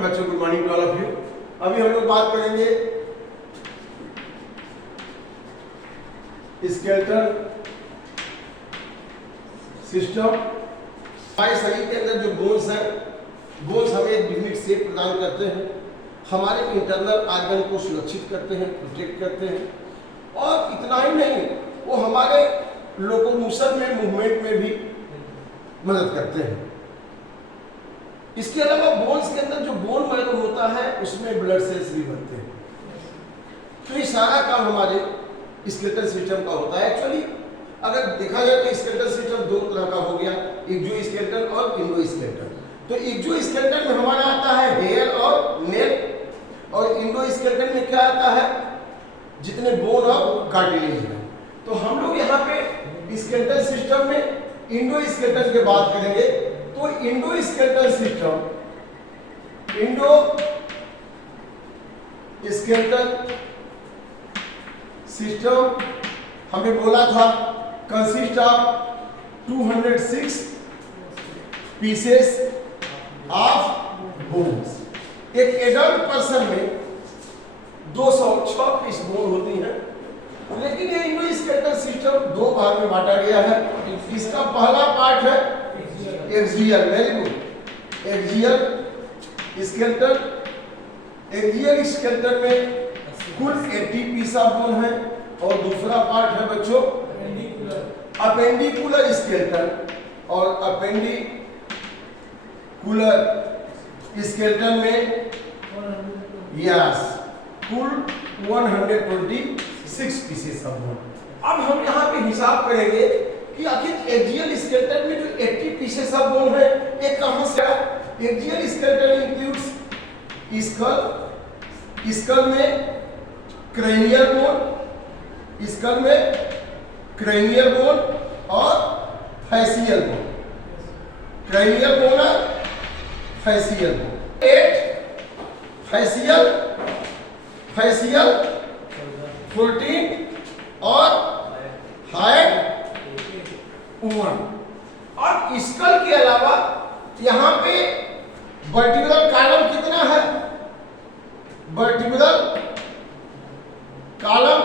बच्चों, good morning to all of you. अभी हम लोग बात करेंगे स्केलेटल सिस्टम। हमारे शरीर के अंदर जो बोन्स हैं, बोन्स हमें एक डिफिनिट शेप प्रदान करते हैं, हमारे इंटरनल ऑर्गन को सुरक्षित करते हैं, प्रोटेक्ट करते हैं, और इतना ही नहीं, वो हमारे लोकोमोशन में, मूवमेंट में भी मदद करते हैं। इसके अलावा बोन्स के अंदर जो बोन मैरो होता है उसमें ब्लड सेल्स भी बनते हैं। तो ये सारा काम हमारे स्केलेटल सिस्टम का होता है। एक्चुअली अगर देखा जाए तो स्केलेटल सिस्टम दो तरह का हो गया, एक्सोस्केलेटल और इंडोस्केलेटल। तो एक्सोस्केलेटल में हमारा आता है हेयर और नेल, और इंडोस्केलेटल में क्या आता है, जितने बोन और कार्टिलेज है। तो हम लोग यहाँ पे स्केलेटल सिस्टम में इंडोस्केलेटल की बात करेंगे। तो इंडोस्केलेटल सिस्टम हमने बोला था consist of 206 pieces of bones. एक एडल्ट पर्सन में 206 पीस बोन होती हैं, लेकिन ये इंडोस्केलेटल सिस्टम दो भाग में बांटा गया है। इसका पहला पार्ट है axial, very good, axial skeleton. Axial skeleton में कुल 80 पीस ऑफ बोन है, और दूसरा पार्ट है बच्चों अपेंडिकुलर स्केलेटन। और अपेंडिकुलर स्केलेटन में यस कुल 126 पीसेस ऑफ बोन। अब हम यहाँ पे हिसाब करेंगे कि आखिर एक्सियल स्केलेटन में जो 80 पीसेस ऑफ बोन है ये कहां से आया। Axial skeleton includes skull, skull में क्रेनियल बोन, स्कल में क्रेनियल बोन और फैसियल बोन, क्रेनियल बोन और फैसियल बोन। 8 फैसियल, 14 और हाइड 1। और स्कल के अलावा यहाँ पे वर्टिब्रल कॉलम कितना है, वर्टिब्रल कॉलम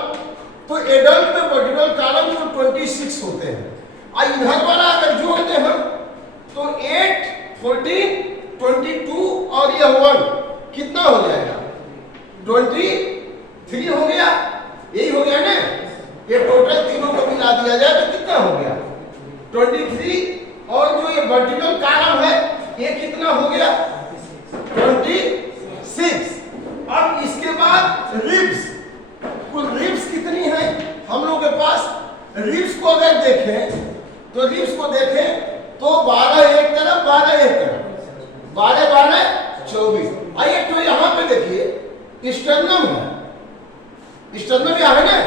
तो एडल्ट में वर्टिब्रल कॉलम तो 26 होते हैं। और इधर वाला अगर जोड़ते हैं तो 8, 14, 22 और ये 1 कितना हो जाएगा, 23 हो गया। यही हो गया ना, ये टोटल तीनों को मिला दिया जाए तो कितना हो गया 23, और जो ये वर्टिब्रल कॉलम है ये कितना हो गया 26। अब इसके बाद रिब्स, कुल रिब्स कितनी है हम लोग के पास। रिब्स को अगर देखें तो रिब्स को देखें तो 12 एक तरफ, 12 एक तरफ, 12 12 24। आइए तो यहाँ पे देखिए स्टर्नम है, स्टर्नम यहाँ है ना,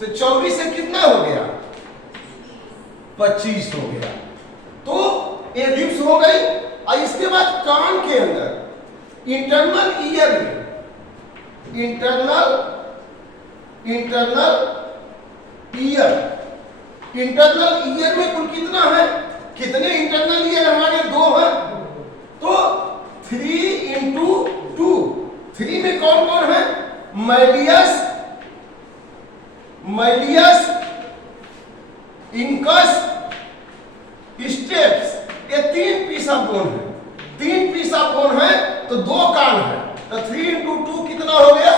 तो 24 से कितना हो गया 25 हो गया। तो ये रिब्स हो गई। और इसके बाद कान के अंदर इंटरनल ईयर में, इंटरनल ईयर में कुल कितना है, कितने इंटरनल ईयर हमारे 2 हैं, तो 3 into 2, 3 में कौन कौन है, मैलियस, इंकस, स्टेप्स। ये 3 पीस ऑफ बोन है, 3 पीस ऑफ बोन है तो 2 कान है, तो 3 into 2 कितना हो गया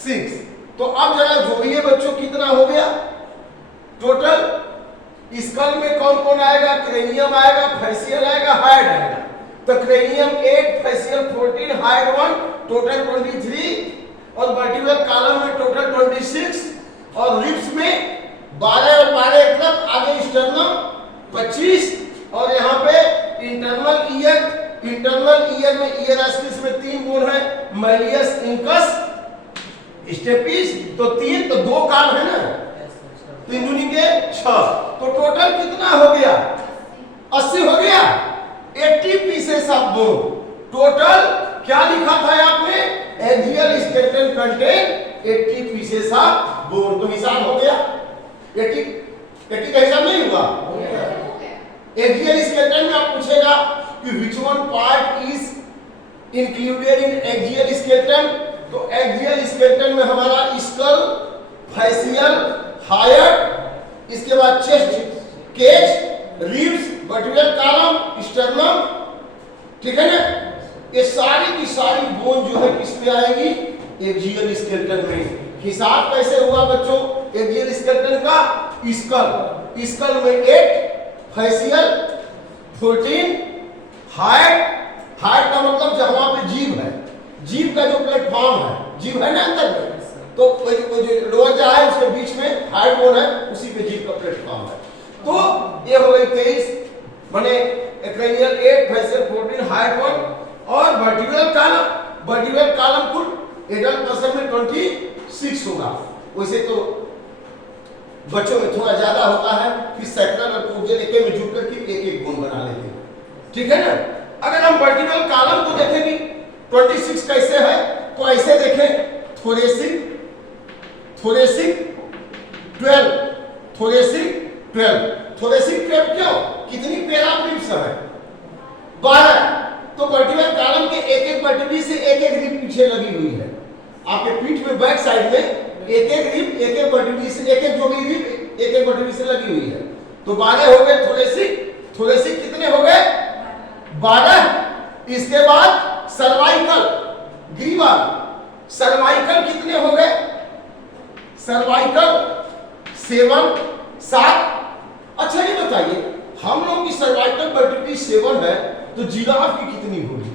6। तो अब जरा जोड़िए बच्चों, कितना हो गया टोटल। स्कल में कौन कौन आएगा, क्रेनियम आएगा, फैसियल आएगा, हाइड आएगा। तो क्रेनियम 8, फैसियल 14, हाइड 1, टोटल 23, और वर्टिब्रल कॉलम में टोटल 26, और रिब्स में 12 और 12 एक तरफ, आगे स्टर्नम 25, और यहाँ पे इंटरनल ईयर में ईयर एस्पिस में 3 बोन है, मैलियस, इंकस, स्टेपिस। तो 3 तो 2 कान है ना, 3 दूनी के 6, तो टोटल कितना हो गया 80 हो गया। 80 पीसेस ऑफ बोन। टोटल क्या लिखा था आपने, axial skeleton contain 80 pieces of bone. तो हिसाब हो गया 80 का हिसाब नहीं हुआ। एक्सियल स्केलेटन में आप पूछेगा कि which one part is included in axial skeleton. तो एक्सियल स्केलेटन में हमारा स्कल, फैशियल, हायर, इसके बाद chest cage, ribs, vertebral column, sternum, ठीक है ना। ये सारी की सारी बोन जो है किसमें आएगी? एक्सियल स्केलेटन में। हिसाब कैसे हुआ बच्चों एक्सियल स्केलेटन का? स्कल में 8, फैशियल 14, हार्ट का मतलब जहां पे जीभ है, जीभ का जो प्लेटफॉर्म है, जीभ है ना अंदर में, तो वो जो लोअर जा है उसके बीच में हार्ट बोन है, उसी पे जीभ का प्लेटफॉर्म है। तो ये हो गई 23 बने एक्रेनियल 8, फैशियल 14, हार्ट बोन और वर्टिब्रल कॉलम कुल एडल्ट पर्सन में 26 होगा। वैसे तो बच्चों में थोड़ा ज्यादा होता है, फिर सैक्रल और कोक्सियल एक में जुड़ करके एक बोन बना लेते हैं, ठीक है ना। अगर हम वर्टिब्रल कॉलम को देखेंगे 26 कैसे है, तो ऐसे देखें, थोरेसिक 12, थोरेसिक 12 क्यों? कितनी पेरा रिब्स है? 12। तो वर्टिब्रल कॉलम के एक वर्टिब्री से एक रिब पीछे लगी हुई है। आपके पीठ में बैक साइड में एक रिब वर्टिब्री से एक जोड़ी रिब एक वर्टिब्री से लगी हुई है। तो 12 हो गए थोरेसिक कितने हो गए? 12। इसके बाद सर्वाइकल, ग्रीवा, सर्वाइकल कितने हो गए? सर्वाइकल 7। अच्छा ये बताइए, हम लोग की सर्वाइकल वर्टिब्री 7 है, तो जिराफ की कितनी होगी?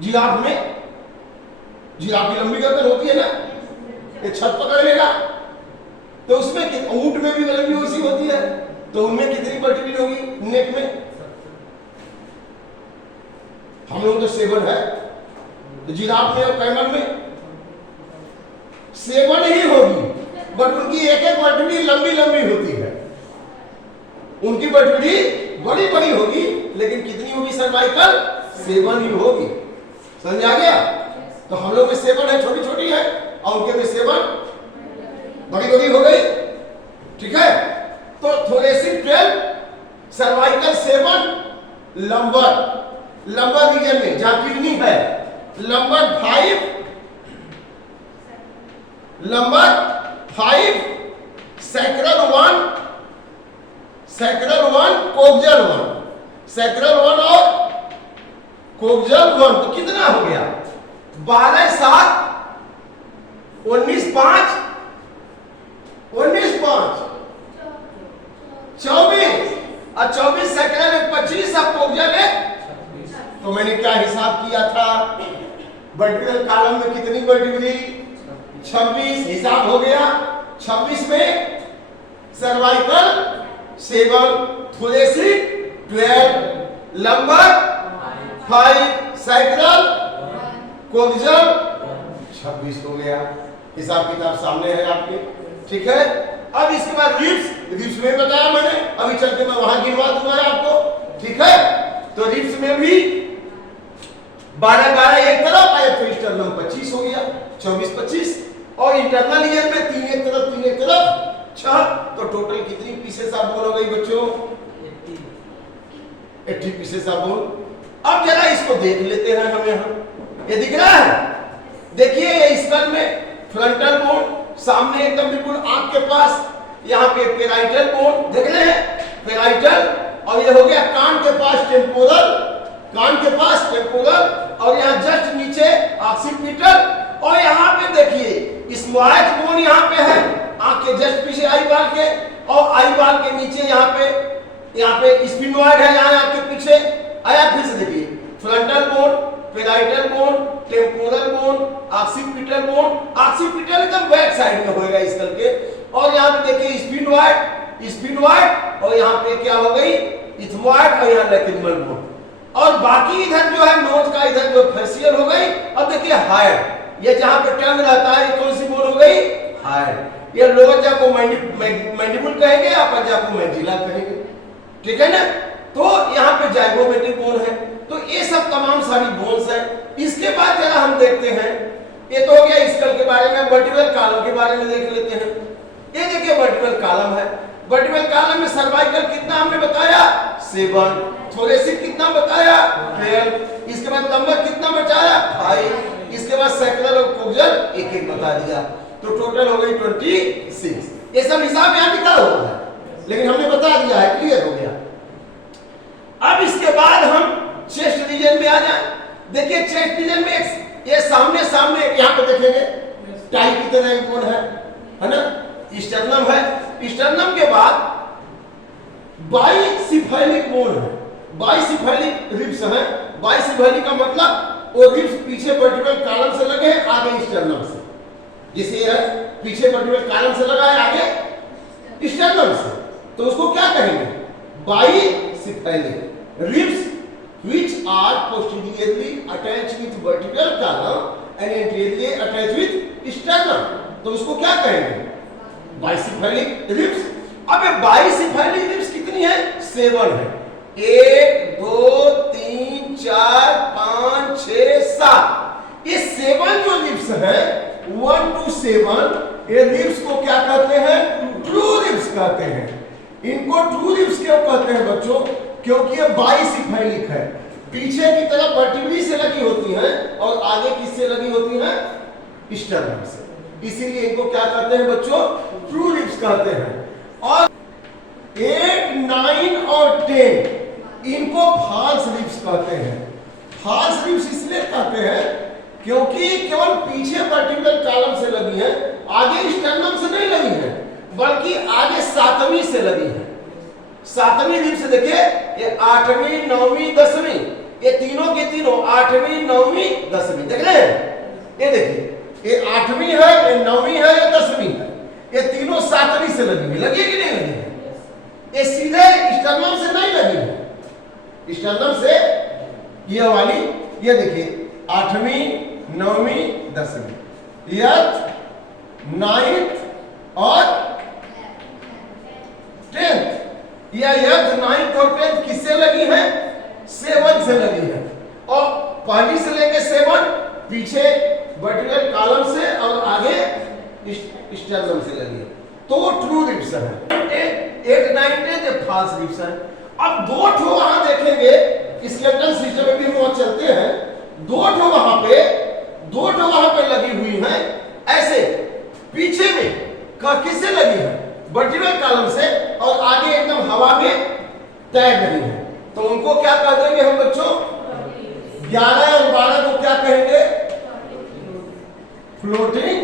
जिराफ की लंबी गर्दन होती है ना, ये छत पकड़ लेगा, तो उसमें ऊंट में भी लंबी वैसी होती है, तो उनमें कितनी वर्टिब्री होगी नेक में? हम लोग तो 7 है, तो जिराफ में और कैमल में 7 ही होगी, बट उनकी एक वर्टिब्री लंबी होती है, उनकी वर्टिब्री बड़ी होगी, लेकिन कितनी होगी सर्वाइकल? 7 ही होगी। समझ आ गया? तो हम लोग में 7 है, छोटी है, और उनके में 7 बड़ी हो गई, ठीक है। तो थोरेसिक 12, सर्वाइकल 7, लंबर रीजन में जहां किडनी है लंबर 5, सैक्रल 1, कोक्सियल 1, सैक्रल 1 और कोक्सियल 1। तो कितना हो गया? 12, 7, 19, 5, 24 और 24 सैक्रल 25 और कोक्सियल 1। तो मैंने क्या हिसाब किया था? वर्टिब्रल कॉलम में कितनी वर्टिब्री? 26 हिसाब हो गया। 26 में सर्वाइकल 7, थोरेसिक 12, लंबर 5, सैक्रल, कोक्सियल 26 हो गया। हिसाब किताब सामने है आपके, ठीक है। अब इसके बाद रिब्स में बताया मैंने, अभी चल के मैं वहां गिनवा दूंगा आपको, ठीक है। तो रिब्स में भी 12 एक तरफ आया, तो स्टर्नम 25 हो गया, 24 और इंटरनल ईयर में 3 एक तरफ 6। तो टोटल कितनी पीसेस ऑफ बोन हो गई बच्चों? 80 पीसेस ऑफ बोन। अब जरा इसको देख लेते हैं हम यहाँ, ये दिख रहा है? देखिए ये स्कल में फ्रंटल बोन सामने एकदम बिल्कुल आंख के पास, यहाँ पे पेराइटल बोन देख रहे हैं, पेराइटल, और ये हो गया कान के पास टेम्पोरल, और यहाँ जस्ट नीचे ऑक्सीपिटल, और यहाँ पे देखिए स्मॉइड बोन यहाँ पे है, आंख के जस्ट पीछे आई बाल के, और आई बाल के नीचे यहाँ पे स्फिनोइड है, यहाँ आंख के पीछे आया। फिर से देखिए frontal bone, parietal bone, temporal bone, occipital bone, occipital एकदम बैक साइड में होएगा स्कल के, और यहाँ पे देखिए स्फिनोइड, और यहाँ पे क्या हो गई? इथमोइड, और यहाँ लैक्रिमल बोन, और बाकी इधर जो है नोज का इधर जो फेशियल हो गई। अब देखिए हायर, ये जहां पे टंग रहता है, ये कौन सी बोन हो गई? हायर। ये लोअर जा को मैंडिबल कहेंगे, अपर जा को मैक्सिला कहेंगे, ठीक है ना। तो यहाँ पे जाइगोमेट्रिक बोन है। तो ये सब तमाम सारी बोन्स है। इसके बाद जरा हम देखते हैं, ये तो हो गया स्कल के बारे में, वर्टिब्रल कॉलम के बारे में देख लेते हैं। ये देखिए वर्टिब्रल कॉलम है, वर्टिब्रल कॉलम में सर्वाइकल कितना हमने बताया? 7, थोरेसिक कितना बताया? 12, टोटल हो गई 26। ये सब हिसाब यहाँ लिखा हुआ है, लेकिन हमने बता दिया है, क्लियर हो गया। अब इसके बाद हम चेस्ट रीजन में आ जाए। देखिए चेस्ट रीजन में ये सामने सामने यहाँ पे देखेंगे टाई की तरह बोन है ना, स्टर्नम है। स्टर्नम के बाद बाइसिफेलिक बोन है, बाइसिफेलिक रिब्स है। बाइसिफेलिक का मतलब वो रिब्स पीछे वर्टिब्रल कॉलम से लगे हैं, आगे स्टर्नम से। जिसे है पीछे वर्टिब्रल कॉलम से लगा है, आगे स्टर्नम से, तो उसको क्या कहेंगे? Bicephalic ribs which are posteriorly attached with vertebral column and anteriorly attached with sternum, तो उसको क्या कहेंगे? Bicephalic ribs. अब ये बाइसिफेलिक रिब्स कितनी है? 7 है। 1 2 3 4 5 6 7। ये 7 जो रिब्स है 1 to 7, ये रिब्स को क्या कहते हैं? ट्रू रिब्स कहते हैं। इनको ट्रू रिब्स क्यों कहते हैं बच्चों? क्योंकि ये बाइसिफेलिक है, पीछे की तरफ वर्टिब्रली से लगी होती हैं और आगे किससे लगी होती हैं? स्टर्नम से। इसीलिए इनको क्या कहते हैं बच्चों? ट्रू रिब्स कहते हैं। और 8 9 और 10 इनको फॉल्स रिब्स कहते हैं। फॉल्स रिब्स इसलिए कहते हैं क्योंकि केवल पीछे वर्टिब्रल कॉलम से लगी है, आगे स्टर्नम से नहीं लगी है, बल्कि आगे 7वीं से लगी है। 7वीं रिब्स देखिए, ये 8वीं 9वीं 10वीं, ये तीनों के तीनों 8वीं 9वीं 10वीं देख रहे हैं। ये देखिए, ये 8वीं है, ये 9वीं है, ये 10वीं है, ये तीनों 7वीं से लगी है। लगी कि नहीं लगी है? ये सीधे स्टर्नम से नहीं लगी है, स्टर्नम से ये वाली, ये देखिए 8वीं 9वीं 10वीं, 8th 9th और 10th। या 8th 9th और 10th किससे लगी है? 7 से लगी है। और पहली से लेके 7 पीछे वर्टिब्रल कॉलम से और आगे स्टर्नम से लगी है, तो वो ट्रू रिब्स है। 8 9 10 ये फॉल्स रिब्स है। अब दो ठो वहां देखेंगे, स्केलेटल सिस्टम में भी हम वहां चलते हैं, दो ठो वहां पे लगी हुई हैं ऐसे, पीछे में किससे लगी है? वर्टिब्रल कॉलम से, और आगे एकदम हवा में तैर रही है, तो उनको क्या कह देंगे हम बच्चों? 11 और 12 को क्या कहेंगे? फ्लोटिंग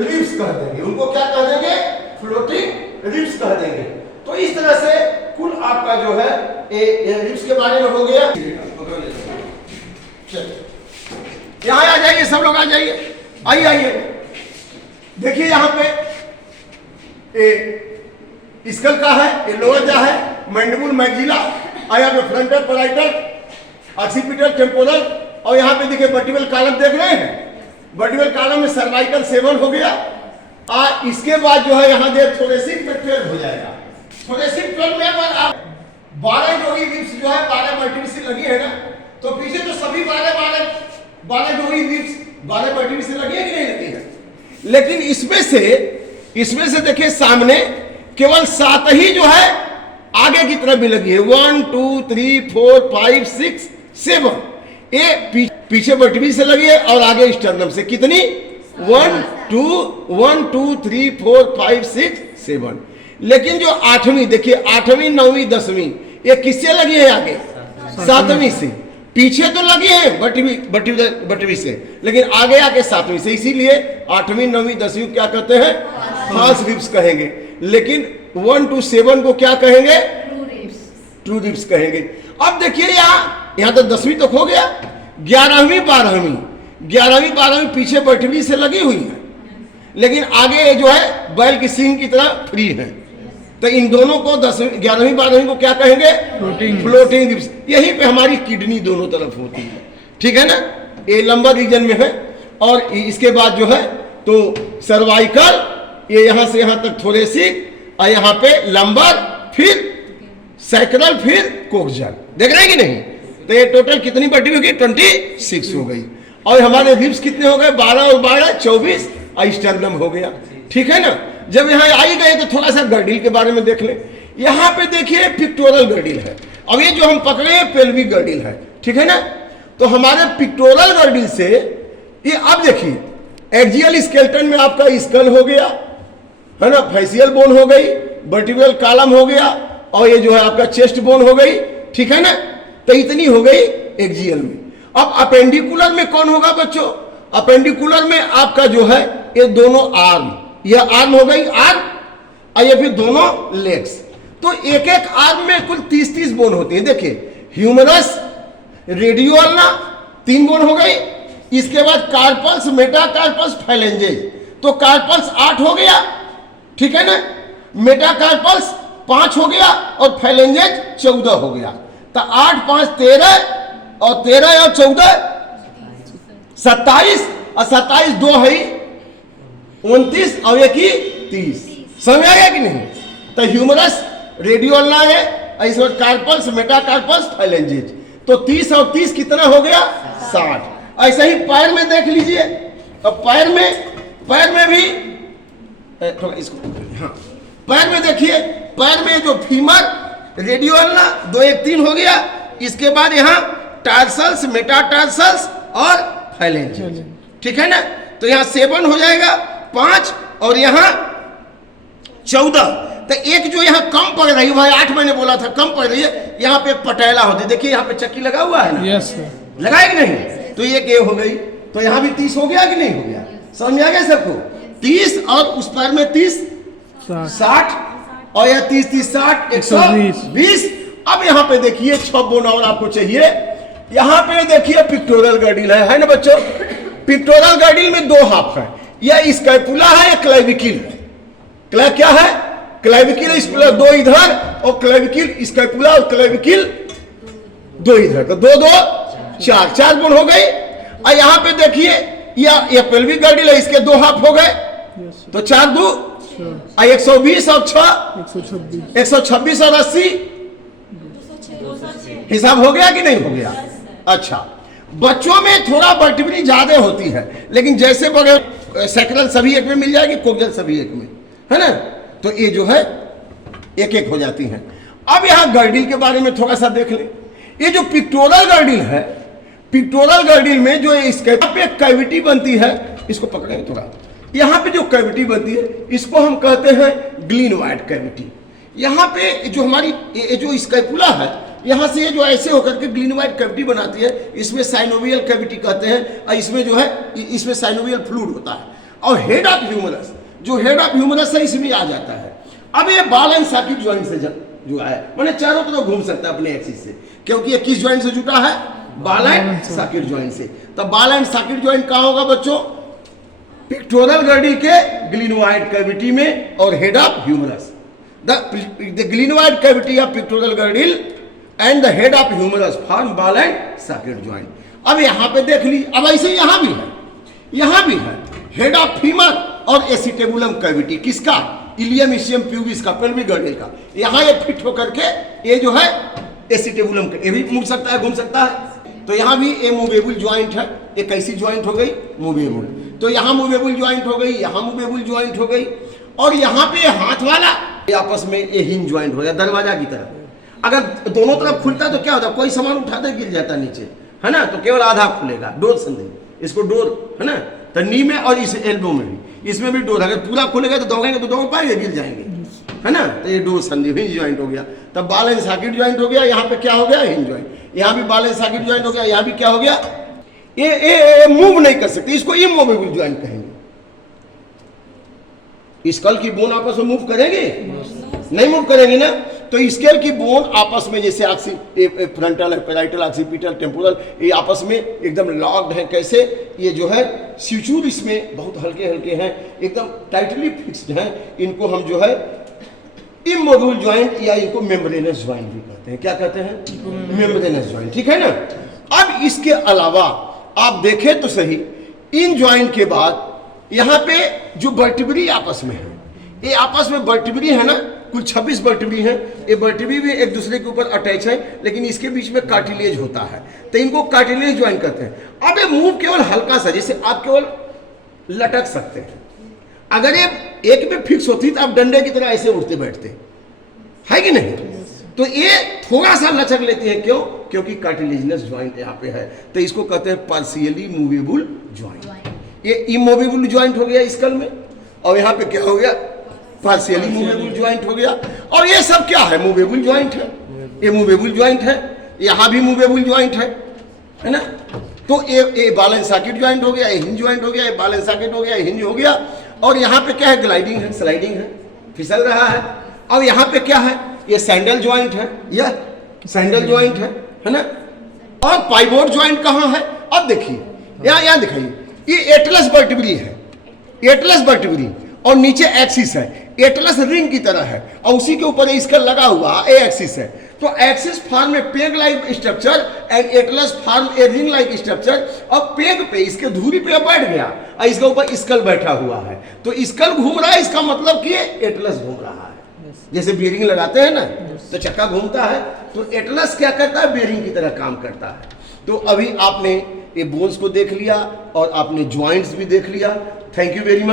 रिब्स कह देंगे। उनको क्या कह देंगे? फ्लोटिंग रिब्स कह देंगे। तो इस तरह से कुल आपका जो है ये रिब्स के बारे में हो गया। यहां आ जाइए, सब लोग आ जाइए, आइए। देखिए यहां पे स्कल का है, ये लोअर जा है, मैंडिबुल मैक्सिला, और यहाँ पे फ्रंटल पैराइटल, ऑक्सीपिटल टेम्पोरल, और यहाँ पे देखिए वर्टिब्रल कॉलम देख रहे हैं, वर्टिब्रल कॉलम में सर्वाइकल 7 हो गया। इसके बाद जो है यहाँ दे थोरेसिक में 12 हो जाएगा। थोरेसिक 12 में आप 12 जो ही रिब्स जो है 12 वर्टिब्रल से लगी है ना, तो पीछे तो सभी 12 जो ही रिब्स 12 वर्टिब्रल से लगी है कि नहीं लगी है? लेकिन इसमें से देखिए सामने केवल 7 ही जो है आगे की तरफ भी लगी है। 1 2 3 4 5 6 7 ये पीछे वर्टिब्रल से लगी है और आगे स्टर्नम से। कितनी? 1 2 3 4 5 6 7। लेकिन जो 8वीं देखिए, 8वीं 9वीं 10वीं ये किससे लगी है? आगे 7वीं से। पीछे तो लगी है वर्टिब्रल से, लेकिन आगे आके 7वीं से। इसीलिए 8वीं 9वीं 10वीं क्या कहते हैं? फॉल्स रिब्स कहेंगे। लेकिन 1 to 7 को क्या कहेंगे? ट्रू रिब्स कहेंगे। अब देखिए यहाँ तो 10वीं तक हो गया। 11वीं 12वीं पीछे वर्टिब्रल से लगी हुई है, लेकिन आगे जो है बैल की सींग की तरह फ्री है। तो इन दोनों को 11वीं 12वीं को क्या कहेंगे? Floating ribs. यहीं पे हमारी किडनी दोनों तरफ होती है, ठीक है ना? ये लंबा रीजन में है। और इसके बाद जो है तो सर्वाइकल, ये यहां से यहां तक थोरेसिक, और यहां पे लंबर, फिर सैक्रल, फिर कोक्सल। देख रहे हैं कि नहीं? तो ये टोटल कितनी वर्टिब्रल हो गई? 26 हो गई। और हमारे रिब्स कितने हो गए? 12 और 12 24, और स्टर्नम हो गया, ठीक है ना? जब यहाँ आई गए तो थोड़ा सा गर्डिल के बारे में देख ले। यहाँ पे देखिए पिक्टोरल गर्डिल है, अब ये जो हम पकड़े हैं पेल्विक गर्डिल है, ठीक है ना? तो हमारे पिक्टोरल गर्डिल से ये, अब देखिए एक्सियल स्केलेटन में आपका स्कल हो गया, है ना, फेशियल बोन हो गई, वर्टिब्रल कॉलम हो गया, और ये जो है आपका चेस्ट बोन हो गई, ठीक है ना। तो इतनी हो गई एक्सियल में। अब अपेंडिकुलर में कौन होगा बच्चों? अपेंडिकुलर में आपका जो है ये दोनों आर्म, ये आर्म हो गई आर्म, और ये फिर दोनों लेग्स। तो एक एक आर्म में कुल 30-30 बोन होती है। देखिए ह्यूमरस, रेडियोल्ना 3 बोन हो गई, इसके बाद कार्पल्स, मेटाकार्पल्स, फाइलेंजेस, तो कार्पल्स 8 हो गया, ठीक है ना, मेटाकार्पल्स 5 हो गया, और फाइलेंजेस 14 हो गया। तो 8, 5, 13, और 13 और 14 27, और 27 2 है 29, और 1 ही 30। समझ आ गया कि नहीं? तो ह्यूमरस, रेडियोल्ना है, इसमें कार्पल्स, मेटाकार्पल्स, फाइलेंजेस, तो 30 और 30 कितना हो गया? 60। ऐसे ही पैर में देख लीजिए। अब पैर में भी थोड़ा इसको, हाँ, पैर में देखिए, पैर में जो फीमर, रेडियोल्ना 2, 1, 3 हो गया, इसके बाद यहाँ टार्सल्स, मेटाटार्सल्स और फाइलेंजेस, ठीक है ना। तो यहाँ 7 हो जाएगा, 5, और यहाँ 14। तो एक जो यहाँ कम पड़ रही है, वह 8 मैंने बोला था कम पड़ रही है, यहाँ पे एक पटेला होती है। देखिए यहाँ पे चक्की लगा हुआ है ना, यस सर, लगाए कि नहीं? तो ये ये हो गई, तो यहाँ भी 30 हो गया कि नहीं हो गया? समझ में आ गया सबको? 30, और उस पैर में 30, 60, और यह 30, 30, 60, 120। अब यहाँ पे देखिए 6 बोन और आपको चाहिए। यहाँ पे देखिए पिक्टोरल गर्डिल है ना बच्चों? पिक्टोरल गर्डिल में 2 हाफ है, यह स्कैपुला है, यह क्लेविकिल है। क्या है? क्लेविकिल स्कैपुला 2 इधर, और क्लेविकिल स्कैपुला और क्लेविकिल 2 इधर, तो 2, 2, 4 बोन हो गई। और यहाँ पे देखिए यह पेल्विक गर्डिल है, इसके 2 हाफ हो गए, तो 4, 2, और 120 और 6 126 और 80 हिसाब हो गया कि नहीं हो गया? अच्छा, बच्चों में थोड़ा वर्टिब्री ज्यादा होती है, लेकिन जैसे बड़े सैक्रल सभी एक में मिल जाएगी, कोक्सियल सभी एक में, है ना। तो ये जो है एक एक हो जाती हैं। अब यहाँ गर्डिल के बारे में थोड़ा सा देख ले। ये जो पिक्टोरल गर्डिल है, पिक्टोरल गर्डिल में जो इसके पे कैविटी बनती है, इसको पकड़ेंगे थोड़ा, यहाँ पे जो कैविटी बनती है इसको हम कहते हैं ग्लिनोइड कैविटी। यहाँ पे जो हमारी ये जो स्कैपुला है, यहाँ से ये जो ऐसे होकर के ग्लिनोइड कैविटी बनाती है, इसमें साइनोवियल कैविटी कहते हैं, और इसमें जो है इसमें साइनोवियल फ्लूइड होता है। और हेड ऑफ ह्यूमरस, जो हेड ऑफ ह्यूमरस है, इसमें आ जाता है। अब ये बाल एंड सॉकेट ज्वाइंट से जो है, मैंने चारों तरफ घूम सकता है अपने एक्सिस से, क्योंकि ये किस ज्वाइंट से जुटा है? बाल एंड सॉकेट ज्वाइंट से। तो बाल एंड सॉकेट ज्वाइंट कहाँ होगा बच्चों? पिक्टोरल गर्डिल के ग्लिनोइड कैविटी में, और head of humerus. The glenoid cavity of pectoral girdle and the head of humerus form ball and socket joint. अब यहाँ पे देख ली, अब ऐसे यहाँ भी है, यहाँ भी है हेड ऑफ फीमर और एसिटेबुलम कैविटी, किसका? इलियम इशियम प्यूबिस का, पेल्विक गर्डिल का। यहाँ ये फिट होकर के ये जो है एसिटेबुलम का, ये भी मुड़ सकता है, घूम सकता है। तो यहाँ भी ये मूवेबल ज्वाइंट है, एक कैसी ज्वाइंट हो गई? मूवेबल। तो यहाँ मूवेबल ज्वाइंट हो गई, यहाँ मूवेबल ज्वाइंट हो गई, और यहाँ पे हाथ वाला आपस में ये हिंज ज्वाइंट हो गया, दरवाजा की तरह। अगर दोनों तरफ खुलता है तो क्या होता है? कोई सामान उठाते गिर जाता नीचे, है ना, तो केवल आधा खुलेगा। डोर संधि, इसको डोर, है ना। तो नी में और इस एल्बो में भी, इसमें भी डोर। अगर पूरा खुलेगा तो दौड़ेंगे तो दौड़ पाएंगे, गिर जाएंगे, है ना। तो ये डोर संधि, हिंज ज्वाइंट हो गया। तब बाल एंड सॉकेट ज्वाइंट हो गया। यहाँ पे क्या हो गया? Hinge joint. यहाँ भी बाल एंड सॉकेट ज्वाइंट हो गया। यहाँ भी क्या हो गया? ये मूव नहीं कर सकते, इसको इमूवेबल ज्वाइंट कहेंगे। स्कल की बोन आपस में मूव करेंगे? नहीं मूव करेंगे ना। तो स्केल की बोन आपस में, जैसे फ्रंटल है, पैराइटल, ऑक्सीपिटल, टेम्पोरल, ये आपस में एकदम लॉक्ड है। कैसे? ये जो है स्यूचूर इसमें बहुत हल्के हल्के हैं, एकदम टाइटली फिक्स्ड हैं। इनको हम जो है इमोबल ज्वाइंट या इनको मेम्ब्रेनस ज्वाइंट भी कहते हैं। क्या कहते हैं? मेम्ब्रेनस ज्वाइंट, ठीक है ना। अब इसके अलावा आप देखें तो सही, इन ज्वाइंट के बाद यहाँ पे जो वर्टिब्री आपस में है, ये आपस में वर्टिब्री है ना, कुल 26 वर्टिब्री हैं। ये वर्टिब्री भी एक दूसरे के ऊपर अटैच है, लेकिन इसके बीच में कार्टिलेज होता है, तो इनको कार्टिलेज ज्वाइंट कहते हैं। अब ये मूव केवल हल्का सा, जैसे आप केवल लटक सकते हैं। अगर ये एक में फिक्स होती तो आप डंडे की तरह ऐसे उठते बैठते, है कि नहीं। तो ये थोड़ा सा लचक लेती है, क्यों? क्योंकि कार्टिलेजिनस ज्वाइंट यहाँ पे है, तो इसको कहते हैं पार्शियली मूवेबल ज्वाइंट। ये इमूवेबल ज्वाइंट हो गया स्कल में, और यहाँ पे क्या हो गया, पार्शियली मूवेबल ज्वाइंट हो गया। और ये सब क्या है, मूवेबल ज्वाइंट है, ये मूवेबल ज्वाइंट है, यहाँ भी मूवेबल ज्वाइंट है ना। तो ये बॉल एंड सॉकेट ज्वाइंट हो गया, ये हिंज ज्वाइंट हो गया, ये बॉल एंड सॉकेट हो गया, ये हिंज हो गया। और यहाँ पे क्या है, ग्लाइडिंग है, स्लाइडिंग है, फिसल रहा है। और यहाँ पे क्या है, ये सैंडल ज्वाइंट है, यह सैंडल ज्वाइंट है ना। और पाइवोट ज्वाइंट कहाँ है, अब देखिए यहाँ दिखाइए, ये एटलस वर्टिब्री है, एटलस वर्टिब्री, और नीचे एक्सिस है, एटलस रिंग की तरह है, और उसी के ऊपर इसका लगा हुआ ए एक्सिस है। तो एक्सिस फॉर्म में peg like structure and Atlas form a ring like structure. और पेग पे इसके धुरी पे बैठ गया और इसके ऊपर स्कल बैठा हुआ है, तो स्कल घूम रहा है, इसका मतलब कि एटलस घूम रहा है। जैसे बेरिंग लगाते हैं ना, तो चक्का घूमता है, तो एटलस क्या करता है, बेरिंग की तरह काम करता है। तो अभी आपने ये बोन्स को देख लिया और आपने ज्वाइंट्स भी देख लिया। Thank you very much.